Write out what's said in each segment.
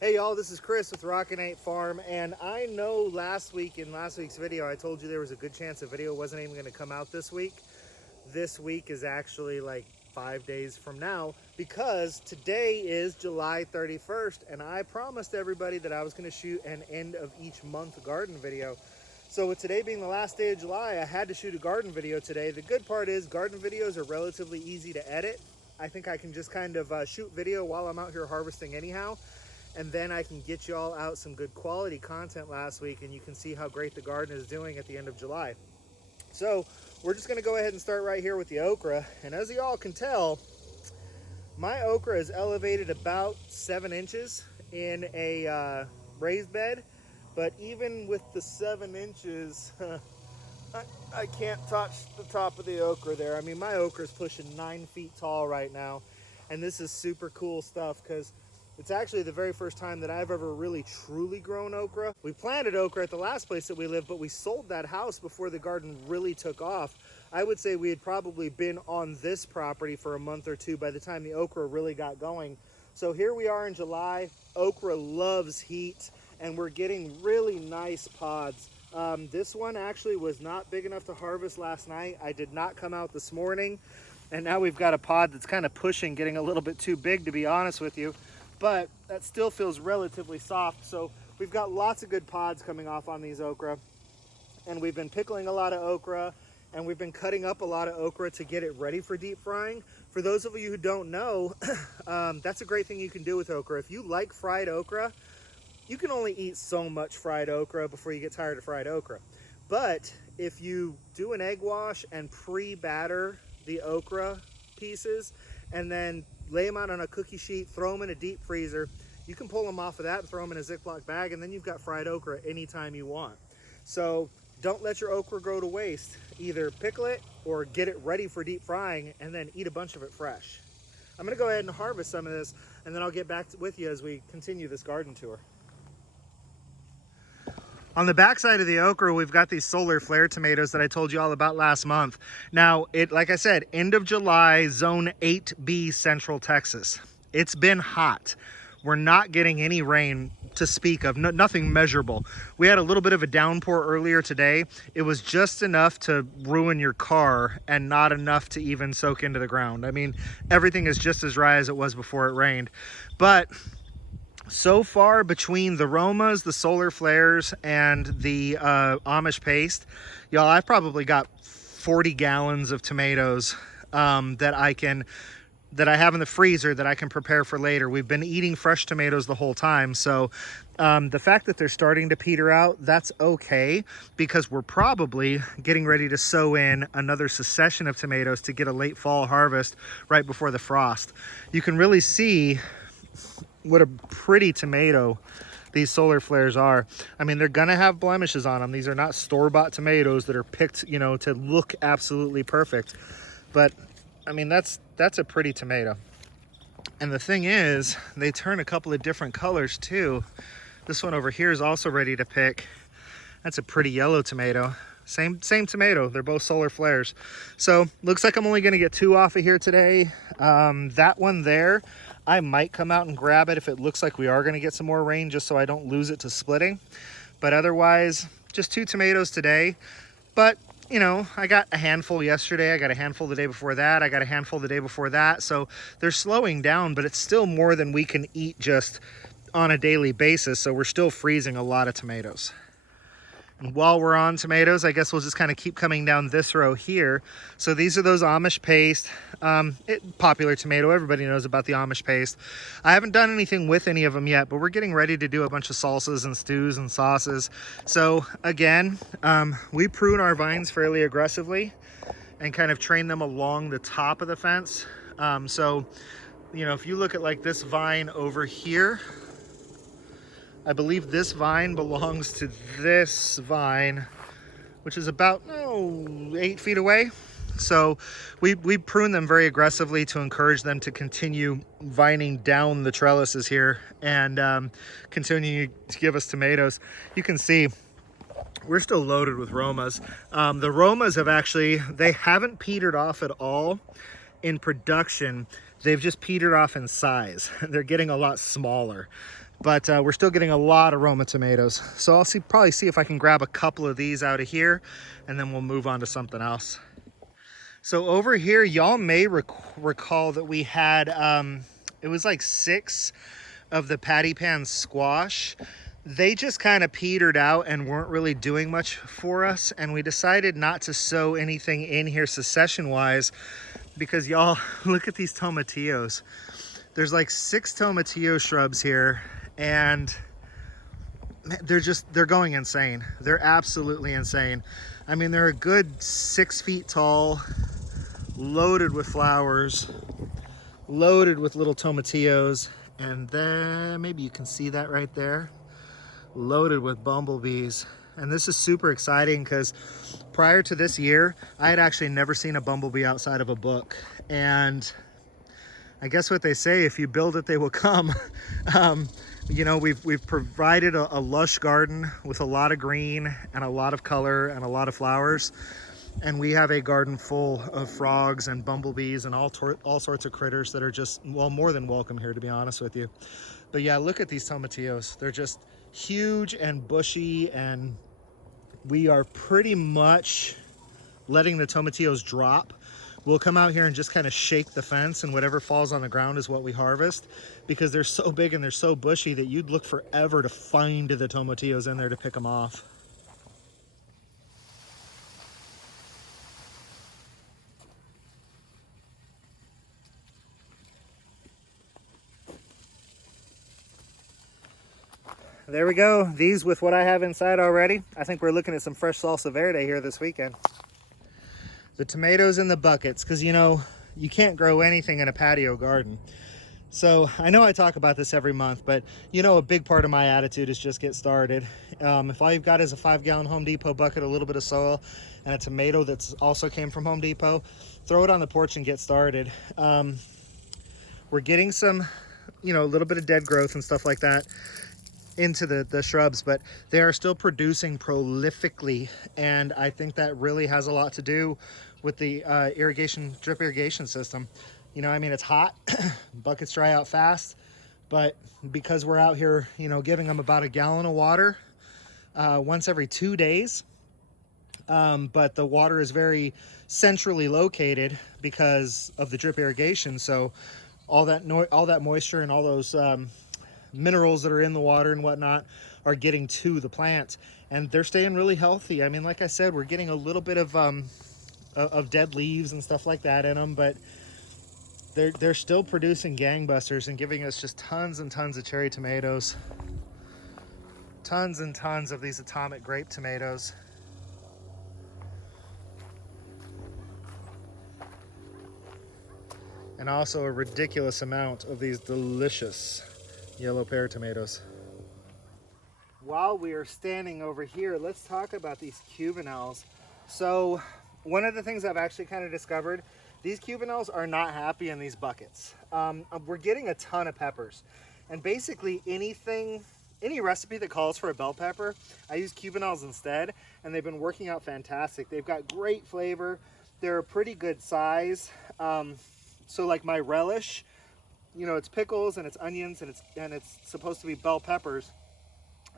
Hey y'all, this is Chris with Rockin Farm, and I know last week's video I told you there was a good chance a video wasn't even going to come out this week. This week is actually like 5 days from now because today is July 31st, and I promised everybody that I was going to shoot an end of each month garden video. So with today being the last day of July, I had to shoot a garden video today. The good part is garden videos are relatively easy to edit. I think I can just kind of shoot video while I'm out here harvesting anyhow. And then I can get you all out some good quality content last week, and you can see how great the garden is doing at the end of July. So we're just going to go ahead and start right here with the okra. And as you all can tell, my okra is elevated about 7 inches in a raised bed. But even with the 7 inches, I can't touch the top of the okra there. I mean, my okra is pushing 9 feet tall right now. And this is super cool stuff because it's actually the very first time that I've ever really truly grown okra. We planted okra at the last place that we lived, but we sold that house before the garden really took off. I would say we had probably been on this property for a month or two by the time the okra really got going. So here we are in July. Okra loves heat, and we're getting really nice pods. This one actually was not big enough to harvest last night. I did not come out this morning, and now we've got a pod that's kind of pushing, getting a little bit too big, to be honest with you. But that still feels relatively soft. So we've got lots of good pods coming off on these okra, and we've been pickling a lot of okra, and we've been cutting up a lot of okra to get it ready for deep frying. For those of you who don't know, that's a great thing you can do with okra. If you like fried okra, you can only eat so much fried okra before you get tired of fried okra. But if you do an egg wash and pre-batter the okra pieces and then lay them out on a cookie sheet, throw them in a deep freezer, you can pull them off of that and throw them in a Ziploc bag, and then you've got fried okra anytime you want. So don't let your okra go to waste. Either pickle it or get it ready for deep frying and then eat a bunch of it fresh. I'm gonna go ahead and harvest some of this, and then I'll get back with you as we continue this garden tour. On the back side of the okra, we've got these solar flare tomatoes that I told you all about last month. Now, like I said, end of July, zone 8B, Central Texas. It's been hot. We're not getting any rain to speak of, nothing measurable. We had a little bit of a downpour earlier today. It was just enough to ruin your car and not enough to even soak into the ground. I mean, everything is just as dry as it was before it rained. But so far, between the Romas, the solar flares, and the Amish paste, y'all, I've probably got 40 gallons of tomatoes that I have in the freezer that I can prepare for later. We've been eating fresh tomatoes the whole time, so the fact that they're starting to peter out, that's okay, because we're probably getting ready to sow in another succession of tomatoes to get a late fall harvest right before the frost. You can really see what a pretty tomato these solar flares are. I mean, they're gonna have blemishes on them. These are not store-bought tomatoes that are picked, you know, to look absolutely perfect. But I mean, that's a pretty tomato. And the thing is, they turn a couple of different colors too. This one over here is also ready to pick. That's a pretty yellow tomato. Same tomato. They're both solar flares. So looks like I'm only gonna get 2 off of here today. That one there, I might come out and grab it if it looks like we are gonna get some more rain, just so I don't lose it to splitting. But otherwise, just 2 tomatoes today. But you know, I got a handful yesterday, I got a handful the day before that, I got a handful the day before that. So they're slowing down, but it's still more than we can eat just on a daily basis. So we're still freezing a lot of tomatoes. And while we're on tomatoes, I guess we'll just kind of keep coming down this row here. So these are those Amish paste, popular tomato. Everybody knows about the Amish paste. I haven't done anything with any of them yet, but we're getting ready to do a bunch of salsas and stews and sauces. So again, we prune our vines fairly aggressively and kind of train them along the top of the fence. So, you know, if you look at like this vine over here, I believe this vine belongs to this vine, which is about 8 feet away. So we prune them very aggressively to encourage them to continue vining down the trellises here and continue to give us tomatoes. You can see we're still loaded with Romas. The Romas they haven't petered off at all in production. They've just petered off in size. They're getting a lot smaller. but we're still getting a lot of Roma tomatoes. So I'll probably see if I can grab a couple of these out of here, and then we'll move on to something else. So over here, y'all may recall that we had, it was like 6 of the patty pan squash. They just kind of petered out and weren't really doing much for us, and we decided not to sow anything in here succession wise, because y'all, look at these tomatillos. There's like 6 tomatillo shrubs here, and they're going insane. They're absolutely insane. I mean, they're a good 6 feet tall, loaded with flowers, loaded with little tomatillos, and then maybe you can see that right there, loaded with bumblebees. And this is super exciting because prior to this year, I had actually never seen a bumblebee outside of a book. And I guess what they say, if you build it, they will come. You know, we've provided a lush garden with a lot of green and a lot of color and a lot of flowers. And we have a garden full of frogs and bumblebees and all sorts of critters that are just, well, more than welcome here, to be honest with you. But yeah, look at these tomatillos. They're just huge and bushy, and we are pretty much letting the tomatillos drop. We'll come out here and just kind of shake the fence, and whatever falls on the ground is what we harvest, because they're so big and they're so bushy that you'd look forever to find the tomatillos in there to pick them off. There we go. These with what I have inside already. I think we're looking at some fresh salsa verde here this weekend. The tomatoes in the buckets, because you know, you can't grow anything in a patio garden. So I know I talk about this every month, but you know, a big part of my attitude is just get started. If all you've got is a 5-gallon Home Depot bucket, a little bit of soil, and a tomato that's also came from Home Depot, throw it on the porch and get started. We're getting some, you know, a little bit of dead growth and stuff like that into the shrubs, but they are still producing prolifically, and I think that really has a lot to do with the drip irrigation system. You know, I mean, it's hot, buckets dry out fast, but because we're out here, you know, giving them about a gallon of water once every 2 days, but the water is very centrally located because of the drip irrigation, so all that moisture and all those minerals that are in the water and whatnot are getting to the plants, and they're staying really healthy. I mean, like I said, we're getting a little bit of dead leaves and stuff like that in them, but they're still producing gangbusters and giving us just tons and tons of cherry tomatoes, tons and tons of these atomic grape tomatoes. And also a ridiculous amount of these delicious yellow pear tomatoes. While we are standing over here, let's talk about these cubanelles. So one of the things I've actually kind of discovered, these cubanelles are not happy in these buckets. We're getting a ton of peppers, and basically any recipe that calls for a bell pepper, I use cubanelles instead, and they've been working out fantastic. They've got great flavor. They're a pretty good size. So like my relish, you know, it's pickles and it's onions and it's supposed to be bell peppers.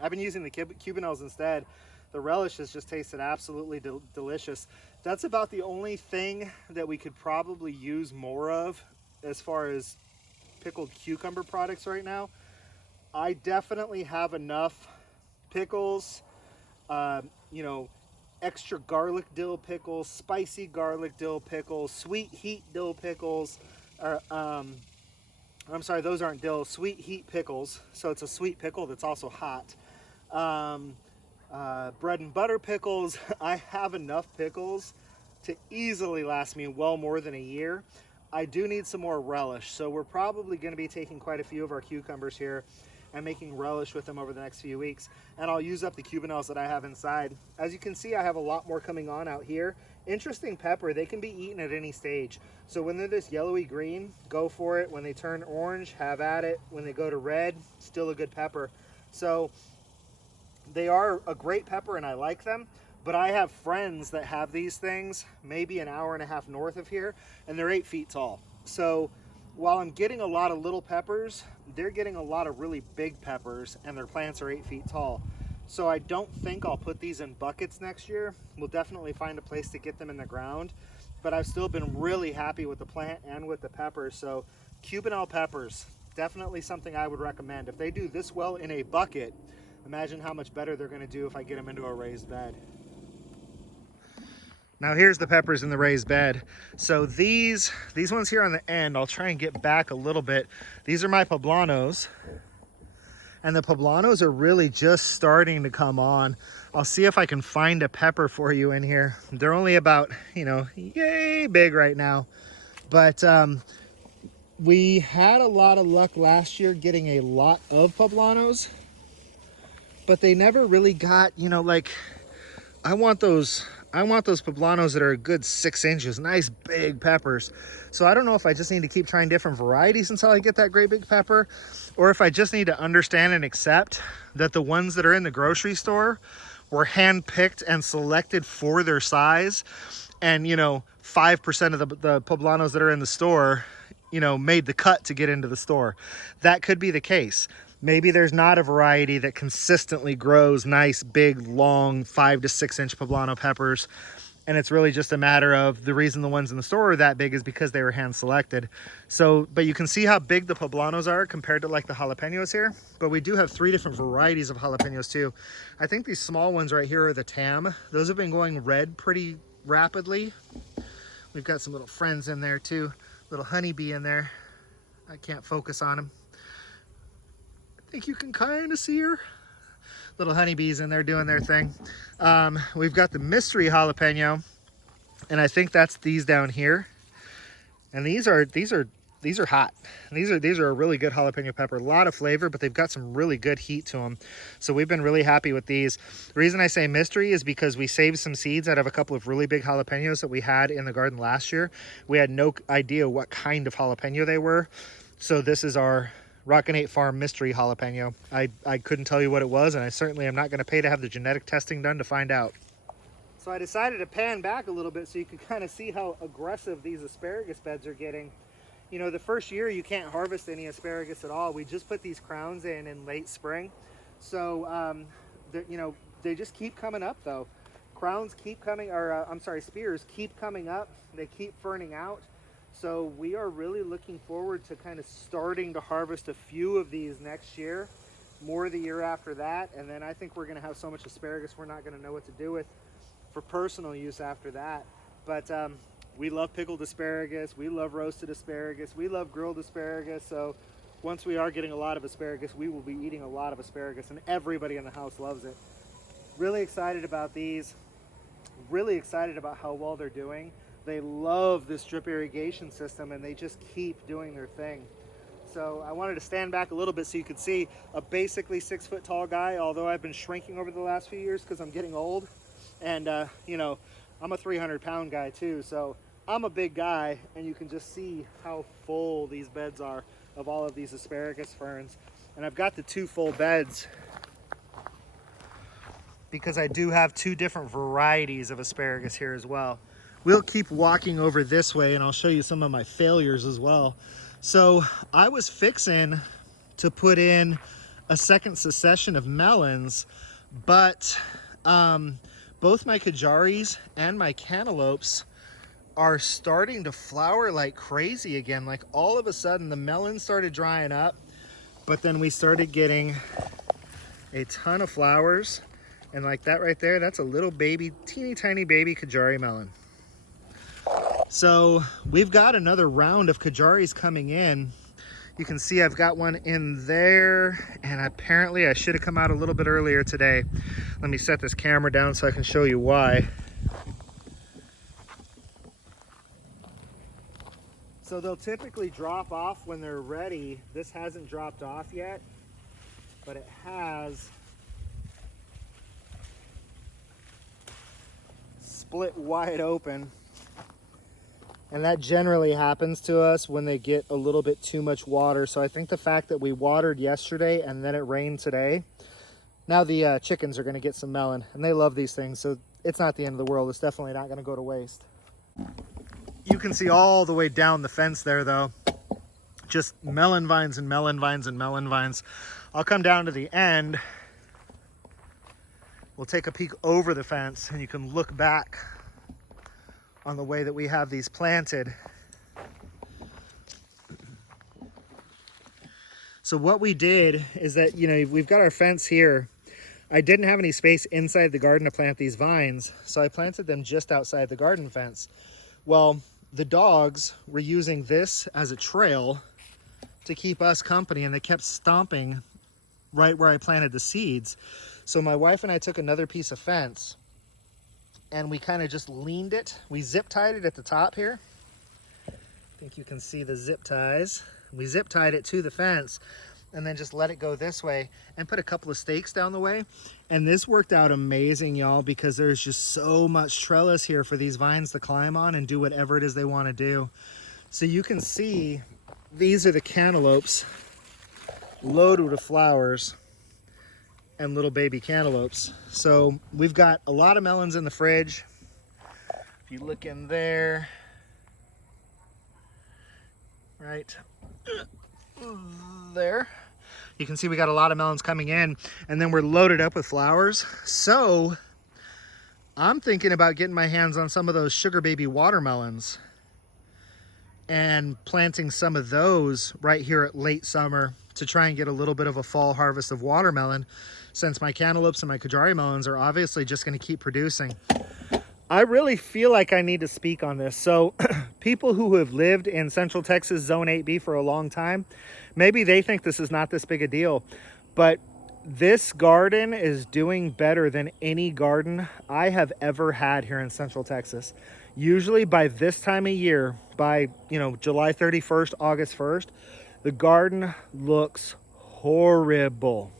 I've been using the cubanelles instead. The relish has just tasted absolutely delicious. That's about the only thing that we could probably use more of as far as pickled cucumber products right now. I definitely have enough pickles, you know, extra garlic dill pickles, spicy garlic dill pickles, sweet heat dill pickles, or I'm sorry, those aren't dill, sweet heat pickles. So it's a sweet pickle that's also hot. Bread and butter pickles. I have enough pickles to easily last me well more than a year. I do need some more relish, so we're probably going to be taking quite a few of our cucumbers here and making relish with them over the next few weeks, and I'll use up the cubanelles that I have inside. As you can see, I have a lot more coming on out here. Interesting pepper, they can be eaten at any stage. So when they're this yellowy green, go for it. When they turn orange, have at it. When they go to red, still a good pepper. So they are a great pepper and I like them, but I have friends that have these things maybe an hour and a half north of here, and they're 8 feet tall. So while I'm getting a lot of little peppers, they're getting a lot of really big peppers, and their plants are 8 feet tall. So I don't think I'll put these in buckets next year. We'll definitely find a place to get them in the ground, but I've still been really happy with the plant and with the peppers. So Cubanelle peppers, definitely something I would recommend. If they do this well in a bucket, imagine how much better they're gonna do if I get them into a raised bed. Now here's the peppers in the raised bed. So these ones here on the end, I'll try and get back a little bit. These are my Poblanos. And the Poblanos are really just starting to come on. I'll see if I can find a pepper for you in here. They're only about, you know, yay big right now. But we had a lot of luck last year getting a lot of Poblanos, but they never really got, you know, like, I want those Poblanos that are a good 6 inches, nice big peppers. So I don't know if I just need to keep trying different varieties until I get that great big pepper, or if I just need to understand and accept that the ones that are in the grocery store were hand-picked and selected for their size. And, you know, 5% of the Poblanos that are in the store, you know, made the cut to get into the store. That could be the case. Maybe there's not a variety that consistently grows nice, big, long, 5 to 6 inch Poblano peppers. And it's really just a matter of the reason the ones in the store are that big is because they were hand selected. So, but you can see how big the Poblanos are compared to like the jalapenos here. But we do have 3 different varieties of jalapenos too. I think these small ones right here are the Tam. Those have been going red pretty rapidly. We've got some little friends in there too. Little honeybee in there. I can't focus on him. I think you can kind of see her. Little honeybees in there doing their thing. We've got the mystery jalapeno, and I think that's these down here. And these are hot. These are a really good jalapeno pepper. A lot of flavor, but they've got some really good heat to them. So we've been really happy with these. The reason I say mystery is because we saved some seeds out of a couple of really big jalapenos that we had in the garden last year. We had no idea what kind of jalapeno they were. So this is our Rockin Farm mystery jalapeno. I couldn't tell you what it was, and I certainly am not going to pay to have the genetic testing done to find out. So I decided to pan back a little bit so you can kind of see how aggressive these asparagus beds are getting. You know, the first year you can't harvest any asparagus at all. We just put these crowns in late spring. So, you know, they just keep coming up though. Crowns keep coming, or I'm sorry, spears keep coming up. They keep ferning out. So we are really looking forward to kind of starting to harvest a few of these next year, more the year after that. And then I think we're gonna have so much asparagus we're not gonna know what to do with for personal use after that. But we love pickled asparagus, we love roasted asparagus, we love grilled asparagus. So once we are getting a lot of asparagus, we will be eating a lot of asparagus, and everybody in the house loves it. Really excited about these, really excited about how well they're doing. They love this drip irrigation system, and they just keep doing their thing. So I wanted to stand back a little bit so you could see a basically 6 foot tall guy, although I've been shrinking over the last few years because I'm getting old. And you know, I'm a 300-pound guy too, so I'm a big guy, and you can just see how full these beds are of all of these asparagus ferns. And I've got the 2 full beds because I do have 2 different varieties of asparagus here as well. We'll keep walking over this way, and I'll show you some of my failures as well. So I was fixing to put in a second succession of melons, but both my Kajaris and my Cantaloupes are starting to flower like crazy again. Like all of a sudden the melons started drying up, but then we started getting a ton of flowers. And like that right there, that's a little baby, teeny tiny baby Kajari melon. So we've got another round of Kajaris coming in. You can see I've got one in there, and apparently I should have come out a little bit earlier today. Let me set this camera down so I can show you why. So they'll typically drop off when they're ready. This hasn't dropped off yet, but it has split wide open. And that generally happens to us when they get a little bit too much water. So I think the fact that we watered yesterday and then it rained today, now the chickens are gonna get some melon, and they love these things. So it's not the end of the world. It's definitely not gonna go to waste. You can see all the way down the fence there though. just melon vines and melon vines and melon vines. I'll come down to the end. We'll take a peek over the fence and you can look back on the way that we have these planted. So what we did is that, you know, we've got our fence here. I didn't have any space inside the garden to plant these vines, so I planted them just outside the garden fence. Well, the dogs were using this as a trail to keep us company, and they kept stomping right where I planted the seeds. So my wife and I took another piece of fence and we kind of just leaned it. We zip tied it at the top here. I think you can see the zip ties. We zip tied it to the fence and then just let it go this way and put a couple of stakes down the way. And this worked out amazing, y'all, because there's just so much trellis here for these vines to climb on and do whatever it is they want to do. So you can see these are the cantaloupes loaded with flowers and little baby cantaloupes. So we've got a lot of melons in the fridge. If you look in there, right there, you can see we got a lot of melons coming in, and then we're loaded up with flowers. So I'm thinking about getting my hands on some of those sugar baby watermelons and planting some of those right here at late summer to try and get a little bit of a fall harvest of watermelon, since my cantaloupes and my Kajari melons are obviously just going to keep producing. I really feel like I need to speak on this. So people who have lived in Central Texas Zone 8B for a long time, maybe they think this is not this big a deal, but this garden is doing better than any garden I have ever had here in Central Texas. Usually by this time of year, by, you know, July 31st, August 1st, the garden looks horrible.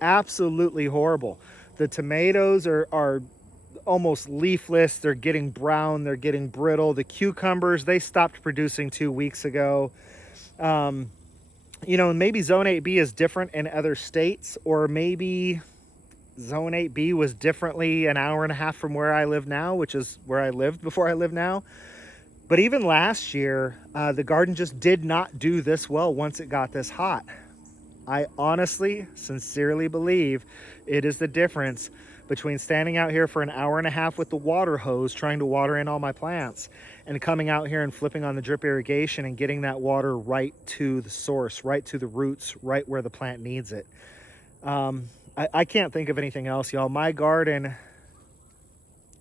Absolutely horrible. The tomatoes are almost leafless. They're getting brown. They're getting brittle. The cucumbers, they stopped producing 2 weeks ago. You know, maybe Zone 8B is different in other states, or maybe Zone 8B was differently an hour and a half from where I live now, which is where I lived before I live now. But even last year, the garden just did not do this well once it got this hot. I honestly, sincerely believe it is the difference between standing out here for an hour and a half with the water hose trying to water in all my plants and coming out here and flipping on the drip irrigation and getting that water right to the source, right to the roots, right where the plant needs it. I can't think of anything else, y'all. My garden,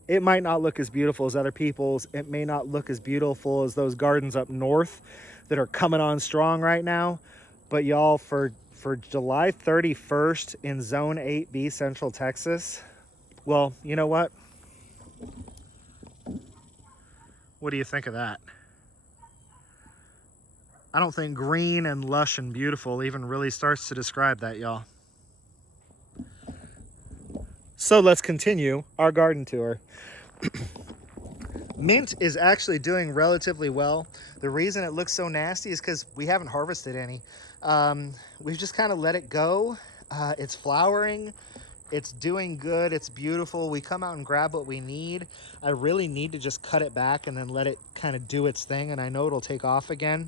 it might not look as beautiful as other people's. It may not look as beautiful as those gardens up north that are coming on strong right now. But y'all, for July 31st in Zone 8B Central Texas, well, you know what? What do you think of that? I don't think green and lush and beautiful even really starts to describe that, y'all. So let's continue our garden tour. Mint is actually doing relatively well. The reason it looks so nasty is because we haven't harvested any. We've just kind of let it go. It's flowering. It's doing good. It's beautiful. We come out and grab what we need. I really need to just cut it back and then let it kind of do its thing, and I know it'll take off again.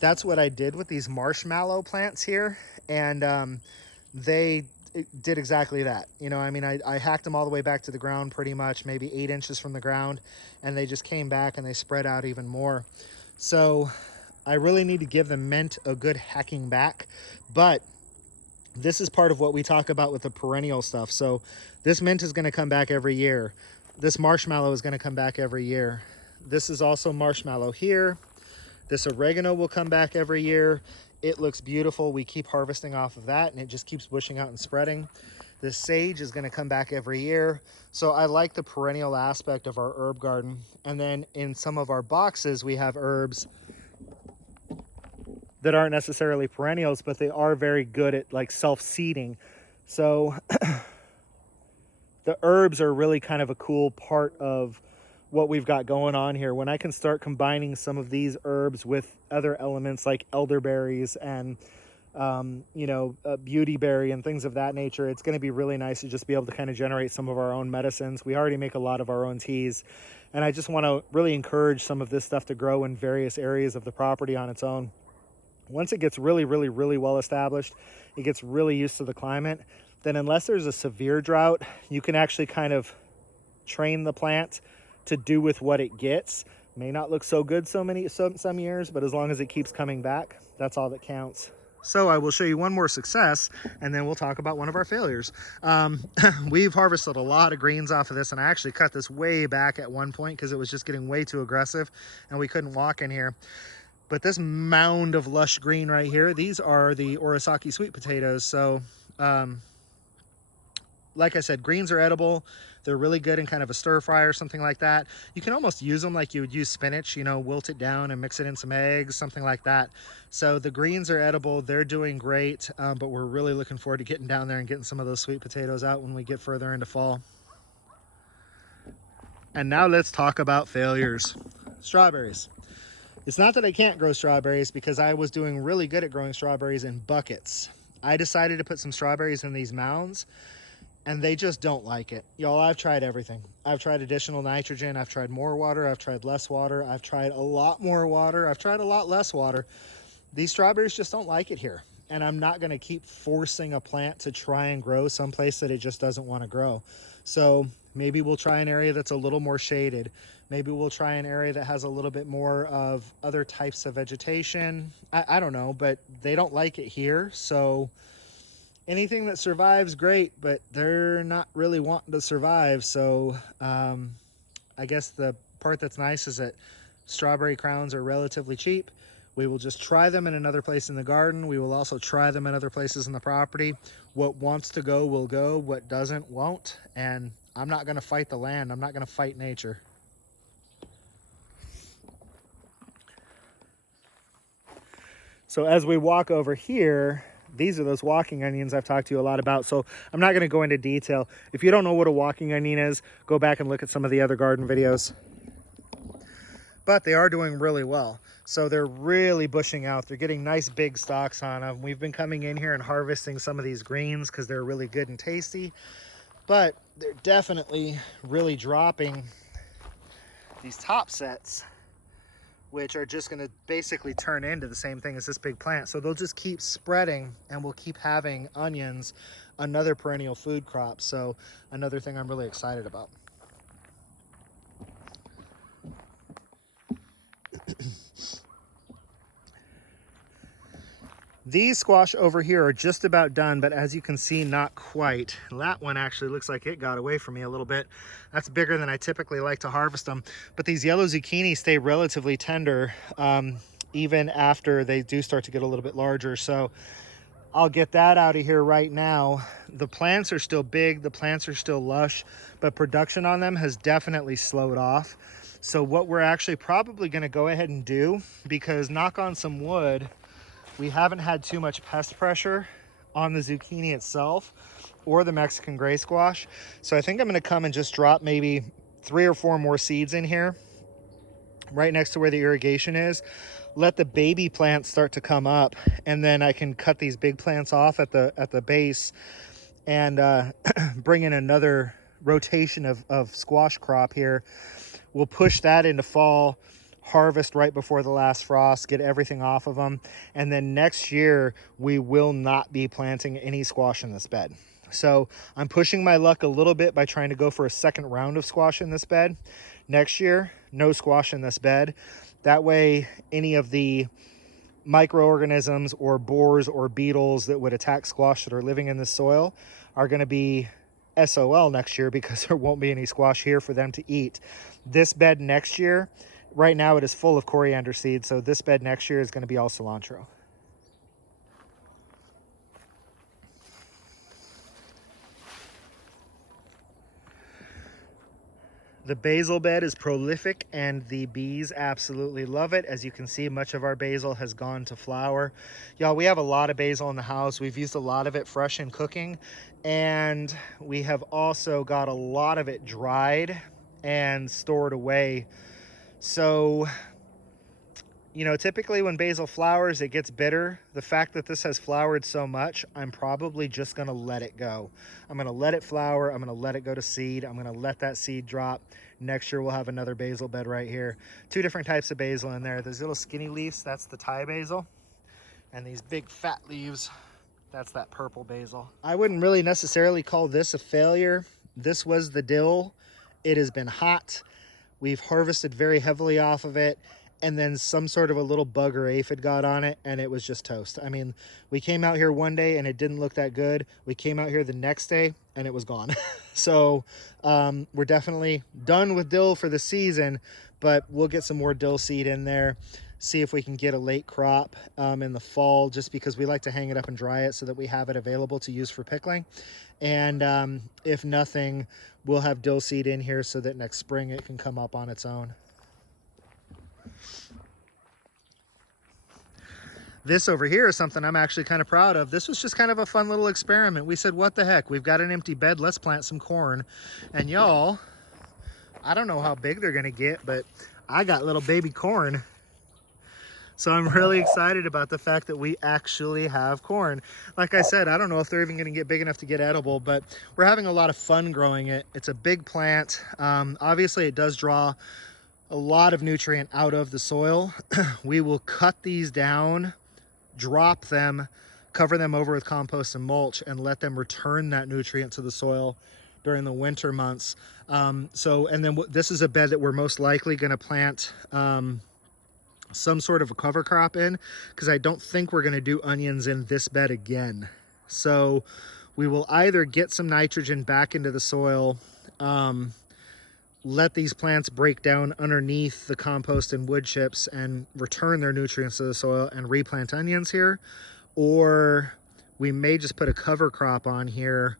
That's what I did with these marshmallow plants here, and they did exactly that. You know, I mean, I hacked them all the way back to the ground pretty much, maybe 8 inches from the ground, and they just came back and they spread out even more. So I really need to give the mint a good hacking back, but this is part of what we talk about with the perennial stuff. So this mint is going to come back every year. This marshmallow is going to come back every year. This is also marshmallow here. This oregano will come back every year. It looks beautiful. We keep harvesting off of that, and it just keeps bushing out and spreading. The sage is going to come back every year. So I like the perennial aspect of our herb garden. And then in some of our boxes, we have herbs that aren't necessarily perennials, but they are very good at like self-seeding. So the herbs are really kind of a cool part of what we've got going on here. When I can start combining some of these herbs with other elements like elderberries and beautyberry and things of that nature, it's going to be really nice to just be able to kind of generate some of our own medicines. We already make a lot of our own teas, and I just want to really encourage some of this stuff to grow in various areas of the property on its own. Once it gets really, really, really well established, it gets really used to the climate, then unless there's a severe drought, you can actually kind of train the plant to do with what it gets. May not look so good some years, but as long as it keeps coming back, that's all that counts. So I will show you one more success, and then we'll talk about one of our failures. We've harvested a lot of greens off of this, and I actually cut this way back at one point because it was just getting way too aggressive and we couldn't walk in here. But this mound of lush green right here, these are the Orasaki sweet potatoes. So like I said, greens are edible. They're really good in kind of a stir fry or something like that. You can almost use them like you would use spinach, you know, wilt it down and mix it in some eggs, something like that. So the greens are edible. They're doing great, but we're really looking forward to getting down there and getting some of those sweet potatoes out when we get further into fall. And now let's talk about failures. Strawberries. It's not that I can't grow strawberries, because I was doing really good at growing strawberries in buckets. I decided to put some strawberries in these mounds, and they just don't like it. Y'all, I've tried everything. I've tried additional nitrogen. I've tried more water. I've tried less water. I've tried a lot more water. I've tried a lot less water. These strawberries just don't like it here. And I'm not gonna keep forcing a plant to try and grow someplace that it just doesn't wanna grow. So maybe we'll try an area that's a little more shaded. Maybe we'll try an area that has a little bit more of other types of vegetation. I don't know, but they don't like it here. So anything that survives, great, but they're not really wanting to survive. So I guess the part that's nice is that strawberry crowns are relatively cheap. We will just try them in another place in the garden. We will also try them in other places in the property. What wants to go will go, what doesn't won't. And I'm not gonna fight the land. I'm not gonna fight nature. So as we walk over here, these are those walking onions I've talked to you a lot about. So I'm not gonna go into detail. If you don't know what a walking onion is, go back and look at some of the other garden videos. But they are doing really well. So they're really bushing out. They're getting nice big stalks on them. We've been coming in here and harvesting some of these greens because they're really good and tasty. But they're definitely really dropping these top sets, which are just gonna basically turn into the same thing as this big plant. So they'll just keep spreading, and we'll keep having onions, another perennial food crop. So another thing I'm really excited about. These squash over here are just about done, but as you can see, not quite. That one actually looks like it got away from me a little bit. That's bigger than I typically like to harvest them. But these yellow zucchini stay relatively tender even after they do start to get a little bit larger. So I'll get that out of here right now. The plants are still big, the plants are still lush, but production on them has definitely slowed off. So what we're actually probably gonna go ahead and do, because knock on some wood, we haven't had too much pest pressure on the zucchini itself or the Mexican gray squash. So I think I'm gonna come and just drop maybe 3 or 4 more seeds in here, right next to where the irrigation is. Let the baby plants start to come up, and then I can cut these big plants off at the base and bring in another rotation of squash crop here. We'll push that into fall, harvest right before the last frost, get everything off of them. And then next year, we will not be planting any squash in this bed. So I'm pushing my luck a little bit by trying to go for a second round of squash in this bed. Next year, no squash in this bed. That way, any of the microorganisms or borers or beetles that would attack squash that are living in the soil are gonna be SOL next year, because there won't be any squash here for them to eat. This bed next year, right now it is full of coriander seeds, so this bed next year is going to be all cilantro. The basil bed is prolific and the bees absolutely love it. As you can see, much of our basil has gone to flower. Y'all, we have a lot of basil in the house. We've used a lot of it fresh in cooking, and we have also got a lot of it dried and stored away. So, you know, typically when basil flowers, it gets bitter. The fact that this has flowered so much, I'm probably just gonna let it go. I'm gonna let it flower. I'm gonna let it go to seed. I'm gonna let that seed drop. Next year, we'll have another basil bed right here. 2 different types of basil in there. There's little skinny leaves, that's the Thai basil. And these big fat leaves, that's that purple basil. I wouldn't really necessarily call this a failure. This was the dill. It has been hot. We've harvested very heavily off of it, and then some sort of a little bug or aphid got on it, and it was just toast. I mean, we came out here one day and it didn't look that good. We came out here the next day and it was gone. So we're definitely done with dill for the season, but we'll get some more dill seed in there, see if we can get a late crop in the fall, just because we like to hang it up and dry it so that we have it available to use for pickling. And if nothing, we'll have dill seed in here so that next spring it can come up on its own. This over here is something I'm actually kind of proud of. This was just kind of a fun little experiment. We said, what the heck? We've got an empty bed. Let's plant some corn. And y'all, I don't know how big they're going to get, but I got little baby corn. So I'm really excited about the fact that we actually have corn. Like I said, I don't know if they're even going to get big enough to get edible, but we're having a lot of fun growing it. It's a big plant. Obviously, it does draw a lot of nutrient out of the soil. We will cut these down, drop them, cover them over with compost and mulch, and let them return that nutrient to the soil during the winter months. And then this is a bed that we're most likely going to plant some sort of a cover crop in, because I don't think we're going to do onions in this bed again. So we will either get some nitrogen back into the soil, let these plants break down underneath the compost and wood chips and return their nutrients to the soil and replant onions here, or we may just put a cover crop on here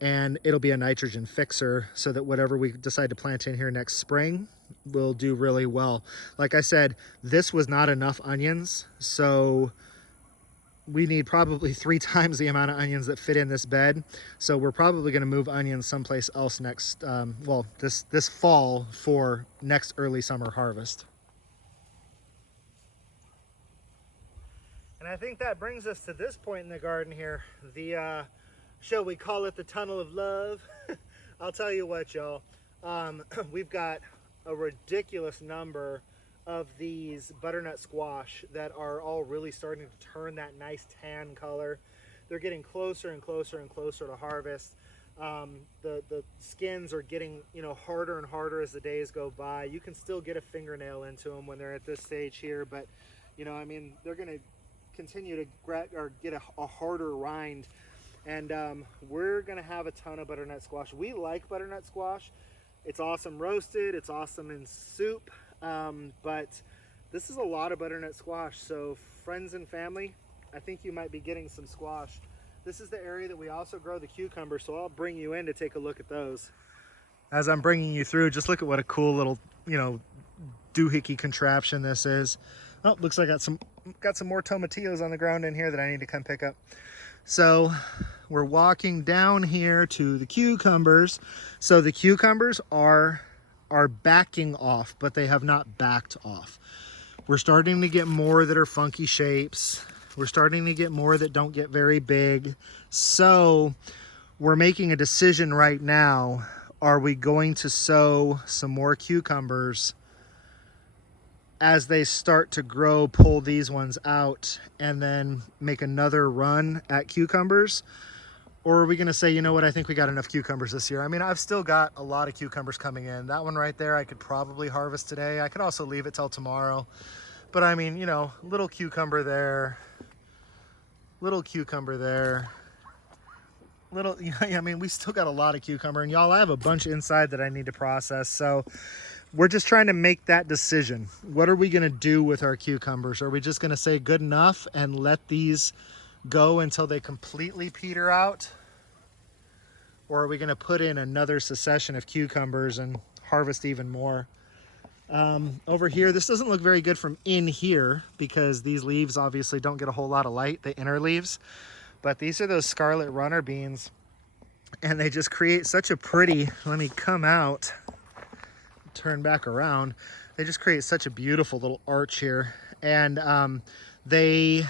and it'll be a nitrogen fixer so that whatever we decide to plant in here next spring will do really well. Like I said, this was not enough onions, so we need probably 3 times the amount of onions that fit in this bed. So we're probably going to move onions someplace else next, this fall for next early summer harvest. And I think that brings us to this point in the garden here. Shall we call it the tunnel of love? I'll tell you what, y'all. We've got a ridiculous number of these butternut squash that are all really starting to turn that nice tan color. They're getting closer and closer and closer to harvest. The skins are getting, harder and harder as the days go by. You can still get a fingernail into them when they're at this stage here, but they're going to continue to get a harder rind. And we're going to have a ton of butternut squash. We like butternut squash. It's awesome roasted. It's awesome in soup. But this is a lot of butternut squash. So friends and family, I think you might be getting some squash. This is the area that we also grow the cucumber. So I'll bring you in to take a look at those. As I'm bringing you through, just look at what a cool little, doohickey contraption this is. Oh, looks like I got some more tomatillos on the ground in here that I need to come pick up. So we're walking down here to the cucumbers. So the cucumbers are backing off, but they have not backed off. We're starting to get more that are funky shapes. We're starting to get more that don't get very big. So we're making a decision right now. Are we going to sow some more cucumbers as they start to grow, pull these ones out, and then make another run at cucumbers? Or are we going to say, you know what, I think we got enough cucumbers this year? I mean, I've still got a lot of cucumbers coming in. That one right there, I could probably harvest today. I could also leave it till tomorrow. But I mean, little cucumber there, little cucumber there, we still got a lot of cucumber. And y'all, I have a bunch inside that I need to process. So we're just trying to make that decision. What are we going to do with our cucumbers? Are we just going to say good enough and let these go until they completely peter out? Or are we going to put in another succession of cucumbers and harvest even more? Over here, this doesn't look very good from in here because these leaves obviously don't get a whole lot of light, the inner leaves. But these are those scarlet runner beans, and they just create such a pretty, let me come out, turn back around. They just create such a beautiful little arch here. And they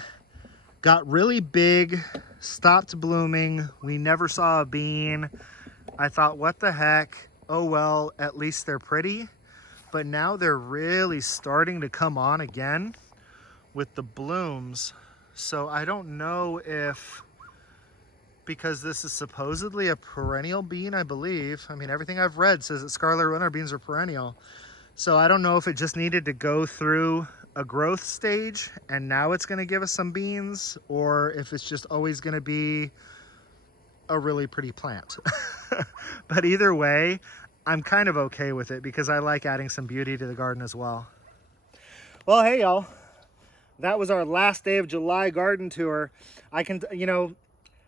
got really big, stopped blooming. We never saw a bean. I thought, what the heck? Oh well, at least they're pretty. But now they're really starting to come on again with the blooms. So I don't know if, because this is supposedly a perennial bean, I believe. I mean, everything I've read says that scarlet runner beans are perennial. So I don't know if it just needed to go through a growth stage and now it's going to give us some beans, or if it's just always going to be a really pretty plant. But either way, I'm kind of okay with it because I like adding some beauty to the garden as well. Well, hey y'all, that was our last day of July garden tour. I can,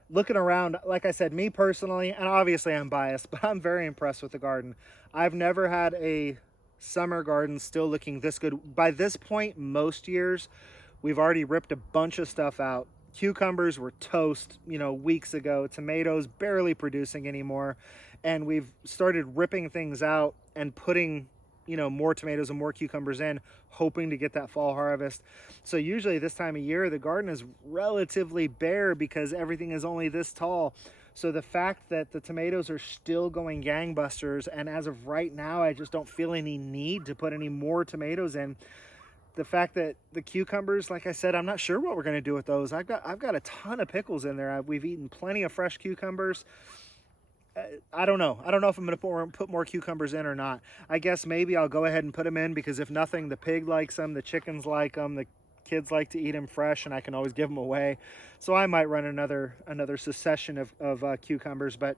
looking around, like I said, me personally, and obviously I'm biased, but I'm very impressed with the garden. I've never had a summer garden still looking this good. By this point, most years, we've already ripped a bunch of stuff out. Cucumbers were toast, weeks ago. Tomatoes barely producing anymore. And we've started ripping things out and putting, more tomatoes and more cucumbers in, hoping to get that fall harvest. So usually this time of year, the garden is relatively bare because everything is only this tall. So the fact that the tomatoes are still going gangbusters, and as of right now, I just don't feel any need to put any more tomatoes in. The fact that the cucumbers, like I said, I'm not sure what we're going to do with those. I've got a ton of pickles in there. We've eaten plenty of fresh cucumbers. I don't know. I don't know if I'm going to put more cucumbers in or not. I guess maybe I'll go ahead and put them in because if nothing, the pig likes them, the chickens like them, the kids like to eat them fresh, and I can always give them away. So I might run another succession of cucumbers, but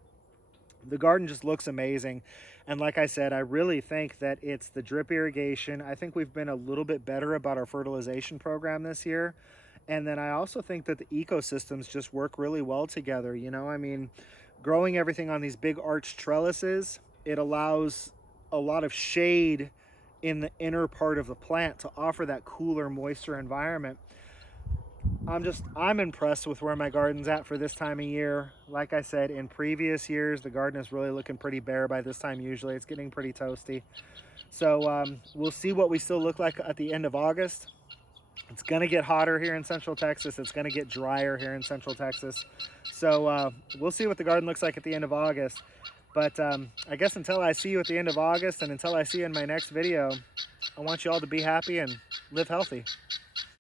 the garden just looks amazing. And like I said, I really think that it's the drip irrigation. I think we've been a little bit better about our fertilization program this year. And then I also think that the ecosystems just work really well together. I mean, growing everything on these big arched trellises, it allows a lot of shade in the inner part of the plant to offer that cooler, moister environment. I'm impressed with where my garden's at for this time of year. Like I said, in previous years, the garden is really looking pretty bare by this time. Usually it's getting pretty toasty. So we'll see what we still look like at the end of August. It's going to get hotter here in Central Texas. It's going to get drier here in Central Texas. So we'll see what the garden looks like at the end of August. But I guess until I see you at the end of August and until I see you in my next video, I want you all to be happy and live healthy.